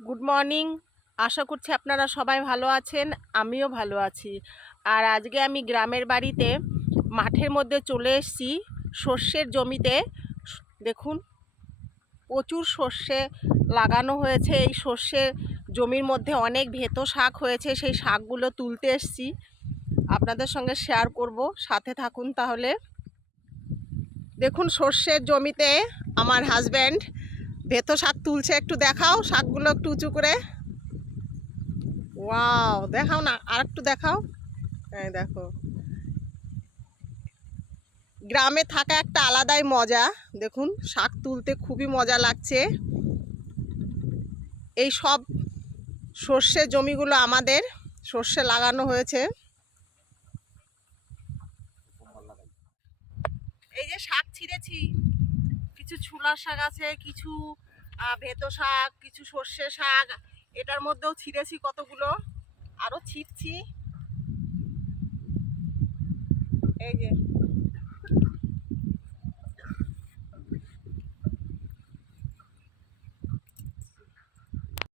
Good morning. আশা করছি আপনারা সবাই ভালো আছেন, আমিও ভালো আছি। আর আজকে আমি গ্রামের বাড়িতে মাঠের মধ্যে চলে এসেছি, সর্ষের জমিতে। দেখুন, প্রচুর সর্ষে লাগানো হয়েছে। এই সর্ষের জমির মধ্যে অনেক ভেতো শাক হয়েছে, সেই শাকগুলো তুলতে এসেছি, আপনাদের সঙ্গে শেয়ার করব, সাথে থাকুন তাহলে। দেখুন, সর্ষের জমিতে আমার হাজব্যান্ড ভেতো শাক তুলছে। একটু দেখাও শাকগুলো, একটু উঁচু করে। ওয়াও, দেখাও না, আর একটু দেখাও। এই দেখো, গ্রামে থাকা একটা আলাদাই মজা। দেখুন, শাক তুলতে খুবই মজা লাগছে। এই সব সর্ষে জমিগুলো আমাদের, সর্ষে লাগানো হয়েছে। এই যে শাক ছিঁড়েছি, কিছু ছুলার শাক আছে, কিছু ভেতো শাক, কিছু সর্ষে শাক। এটার মধ্যেও ছিঁড়েছি কতগুলো, আরো ছিঁড়ছি। এই যে